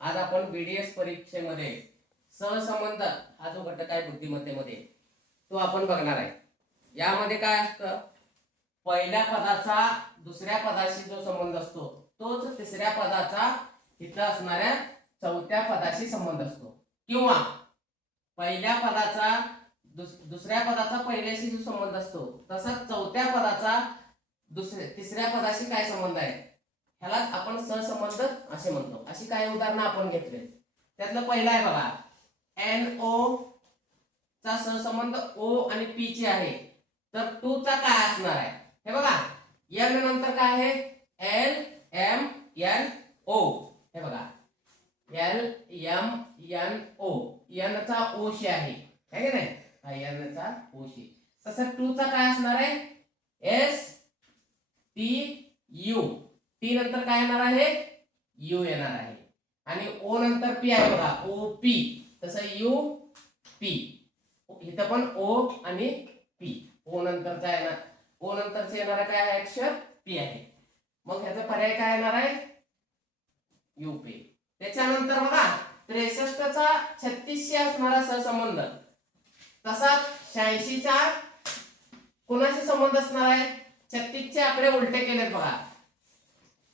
आज आपण बीडीएस परीक्षेमध्ये सहसंबंध हा जो घटक आहे बुद्धिमत्तेमध्ये तो आपण बघणार आहे. यामध्ये काय असतं, पहिल्या पदाचा दुसऱ्या पदाशी जो संबंध असतो तोच तिसऱ्या पदाचा इथं असणाऱ्या चौथ्या पदाशी संबंध असतो, किंवा पहिल्या पदाचा दुसऱ्या पदाचा पहिल्याशी जो संबंध असतो तसाच चौथ्या पदाचा तिसऱ्या पदाशी काय संबंध आहे ह्यालाच आपण सहसंबंध असे म्हणतो. अशी काही उदाहरणं आपण घेतले. त्यातलं पहिलं आहे बघा, NO चा सहसंबंध O आणि P ची आहे, तर 2 चा काय असणार आहे हे बघा. N नंतर काय आहे, LMNO. हे बघा LMNO, N चा O शी आहे की नाही, हा N चा O शी. तसं 2 चा काय असणार आहे, STU. T नंतर काय येणार आहे, U येणार आहे. आणि O नंतर P आहे बघा, OP. तसं UP, इथं पण O आणि P. O नंतरचा येणार, O नंतरचे येणार काय आहे अक्षर P आहे. मग ह्याचा पर्याय काय येणार आहे, UP. त्याच्यानंतर बघा 63 चा 36 शी असणारा सहसंबंध, तसाच 86 चा कोणाशी संबंध असणार आहे, 36 चे आकडे उलटे केलेत बघा.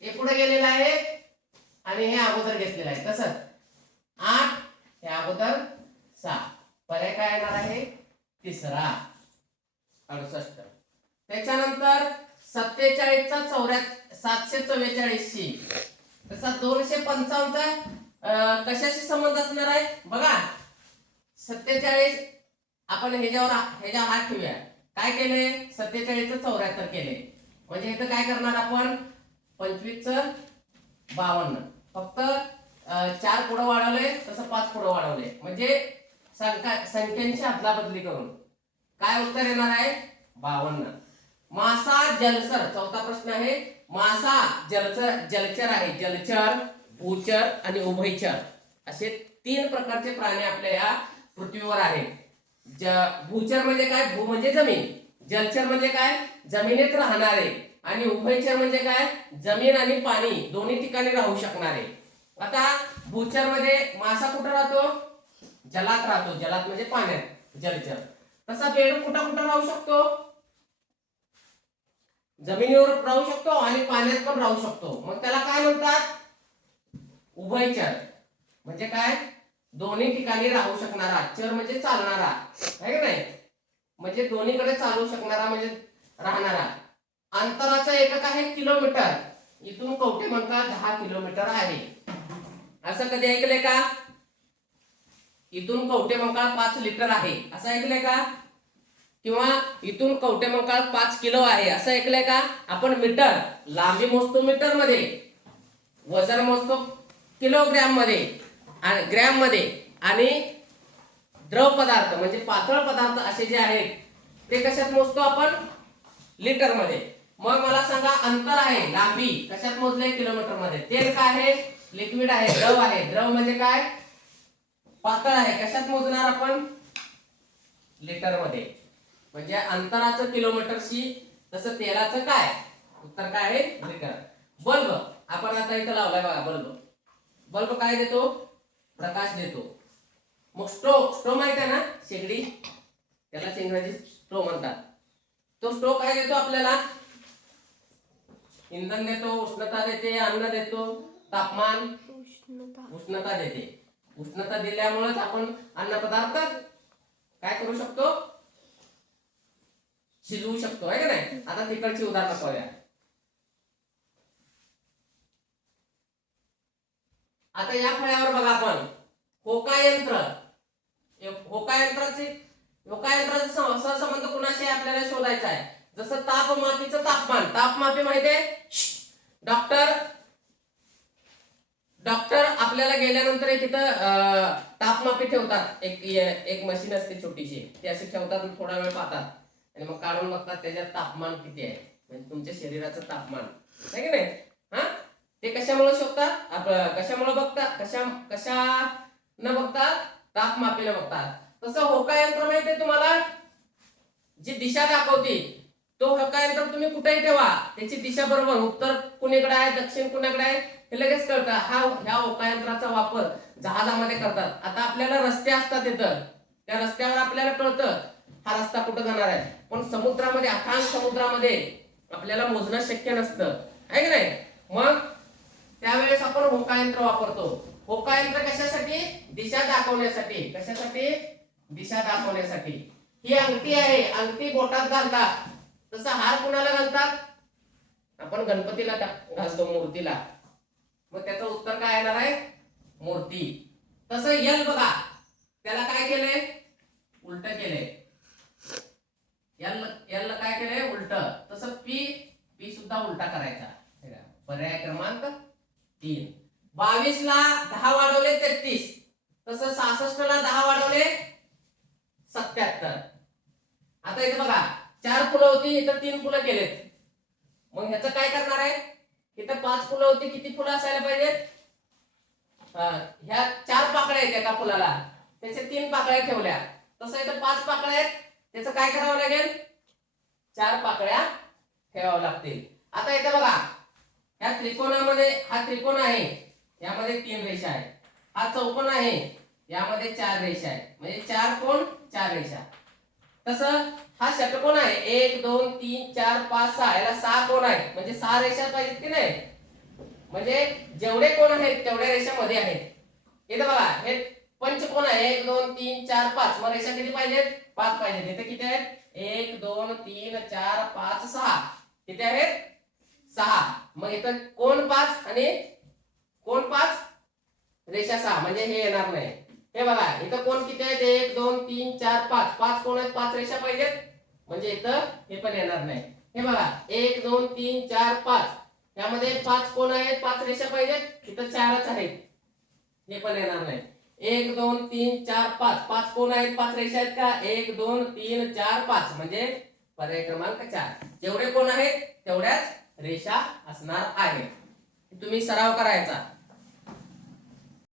हे पुढे गेलेलं आहे आणि हे अगोदर घेतलेलं आहे. तसंच 8 हे अगोदर 6, पर्याय काय येणार आहे तिसरा 68. त्याच्यानंतर 47 चा 744 शी, तसा 255 चा कशाशी संबंध असणार आहे बघा. 47 आपण ह्याच्यावर हात ठेवूया. काय केले, 47 च 74 केले, म्हणजे इथं काय करणार आपण 25 च 52, फक्त 4 पुढे वाढवले, तसं 5 पुढे वाढवले, म्हणजे संख्यांची अदलाबदली करून काय उत्तर येणार आहे 52. मासा जलचर, चौथा प्रश्न आहे. मासा जलचर आहे. जलचर, भूचर आणि उभयचर असे 3 प्रकारचे प्राणी आपल्या या पृथ्वीवर आहेत. भूचर म्हणजे काय, भू म्हणजे जमीन, जलचर म्हणजे काय जमिनीत राहणारे, आणि उभयचर म्हणजे काय जमीन आणि पाणी दोन्ही ठिकाणी राहू शकणारे. आता भूचर मध्ये मासा कुठं राहतो, जलात राहतो, जलात म्हणजे पाण्यात जलचर. तसा बेडूक कुठं कुठं राहू शकतो, जमिनीवर राहू शकतो आणि पाण्यात पण राहू शकतो. मग त्याला काय म्हणतात, उभयचर. म्हणजे काय, दोन्ही ठिकाणी राहू शकणारा. चर म्हणजे चालणारा आहे की नाही, म्हणजे दोन्हीकडे चालू शकणारा म्हणजे राहणारा. अंतराचा एकक आहे किलोमीटर. इथून कवठेमंकाळ 10 किलोमीटर आहे. असं कधी ऐकलंय का, इथून कवठेमंकाळ 5 लिटर आहे असं ऐकलंय का, किंवा इथून कवठेमंकाळ 5 किलो आहे असं ऐकलंय का. आपण मीटर, लांबी मोजतो मीटर मध्ये, वजन मोजतो किलोग्रॅम मध्ये आणि ग्रॅम मध्ये, आणि द्रव पदार्थ म्हणजे पातळ पदार्थ असे जे आहेत ते कशात मोजतो आपण, लिटर मध्ये. मग मला सांगा, अंतर आहे लांबी कशात मोजले, किलोमीटर मध्ये. तेल काय आहे, लिक्विड आहे. द्रव आहे, द्रव म्हणजे काय पातळ आहे, कशात मोजणार आपण, लिटर मध्ये. म्हणजे अंतराचं किलोमीटरशी, तसं तेलाचं काय, उत्तर काय आहे लिटर. बल्ब आपण आता इथं लावलाय बघा, बल्ब काय देतो, प्रकाश देतो. मग स्टो माहित आहे ना, शेगडी, त्याला इंग्रजीत स्टो म्हणतात. तो स्टो काय देतो आपल्याला, इंधन देतो, उष्णता देते, अन्न देतो, तापमान उष्णता देते. उष्णता दिल्यामुळेच आपण अन्न पदार्थ काय करू शकतो, शिजवू शकतो आहे का नाही. आता तिकडची उदाहरणं पाहूया. आता या फळ्यावर बघा आपण होका यंत्र, होका यंत्राचा सहसंबंध कुणाशी आपल्याला शोधायचा आहे. जसं तापमापीचं तापमान, तापमापी माहितीये, डॉक्टर आपल्याला गेल्यानंतर तिथं तापमापी ठेवतात. एक मशीन असते छोटीशी, ती अशी ठेवतात, थोडा वेळ पाहतात आणि मग काढून बघतात त्याच्यात तापमान किती आहे, म्हणजे तुमच्या शरीराचं तापमान आहे की नाही. हा, ते कशामुळे शोधतात, कशामुळे बघतात, कशा न बघतात, तापमापीला बघतात. तसं होका यंत्र माहितीये तुम्हाला, जी दिशा दाखवते, तो होका यंत्र तुम्ही कुठेही ठेवा, त्याची दिशा बरोबर, उत्तर कुणीकडे आहे, दक्षिण कुणाकडे आहे, हे लगेच कळतं. ह्या होकायंत्राचा वापर जहाजामध्ये करतात. आता आपल्याला रस्ते असतात इथं, त्या रस्त्यावर आपल्याला कळतं हा रस्ता कुठं जाणार आहे. पण समुद्रामध्ये, अथांग समुद्रामध्ये आपल्याला मोजणं शक्य नसतं, आहे की नाही. मग त्यावेळेस आपण होकायंत्र वापरतो. होकायंत्र कशासाठी? दिशा दाखवण्यासाठी. कशासाठी? दिशा दाखवण्यासाठी. ही अंगठी आहे, अंगठी बोटात घालतात. तसं हार कुणाला घालतात? आपण गणपतीला घालतो, मूर्तीला. मग त्याचं उत्तर काय येणार आहे? मूर्ती. तसं यल बघा, त्याला काय केलंय? उलट केलंय. यल काय केलंय? उलट. तसं पी सुद्धा उलटा करायचा. पर्याय क्रमांक 3. 22 ला 10 वाढवले 33. तसं 66 ला 10 वाढवले 77. आता इथे बघा, 4 फुलं होती, इथं 3 फुलं केलेत. मग ह्याचं काय करणार आहे? इथं 5 फुलं होती, किती फुलं असायला पाहिजेत? ह्या 4 पाकळ्या आहेत एका फुलाला, त्याचे 3 पाकळ्या ठेवल्या. तसं इथं 5 पाकळ्या आहेत, त्याचं काय करावं लागेल? 4 पाकळ्या ठेवाव्या लागतील. आता इथे बघा, ह्या त्रिकोणामध्ये, हा त्रिकोण आहे, यामध्ये 3 रेषा आहेत. हा चौकोन आहे, यामध्ये 4 रेषा आहेत. म्हणजे 4 कोण 4 रेषा. तसं हा षटकोन आहे, 1 2 3 4 5 6, याला 6 कोण आहेत, म्हणजे 6 रेषा पाहिजेत की नाही. म्हणजे जेवढे कोण आहेत तेवढ्या रेषा मध्ये आहेत. इथे बघा, हे पंचकोन आहे, 1 2 3 4 5. मग रेषा किती पाहिजेत? 5 पाहिजेत. इथे किती आहेत? 1 2 3 4 5 6. किती आहेत? 6. मग इथं कोण 5 आणि कोण 5, रेषा 6, म्हणजे हे येणार नाही. हे बघा, इथं कोण किती आहेत? 1 2 3 4 5. 5 कोण आहेत? 5 रेषा पाहिजेत, म्हणजे इथं हे पण येणार नाही. हे बघा, 1 2 3 4 5, यामध्ये 5 कोण आहेत? 5 रेषा पाहिजेत, इथं 4च आहेत, हे पण येणार नाही. 1 2 3 4 5. 5 कोण आहेत? 5 रेषा आहेत का? 1 2 3 4 5, म्हणजे पर्याय क्रमांक 4. जेवढे कोण आहेत तेवढ्याच रेषा असणार आहेत. तुम्ही सराव करायचा.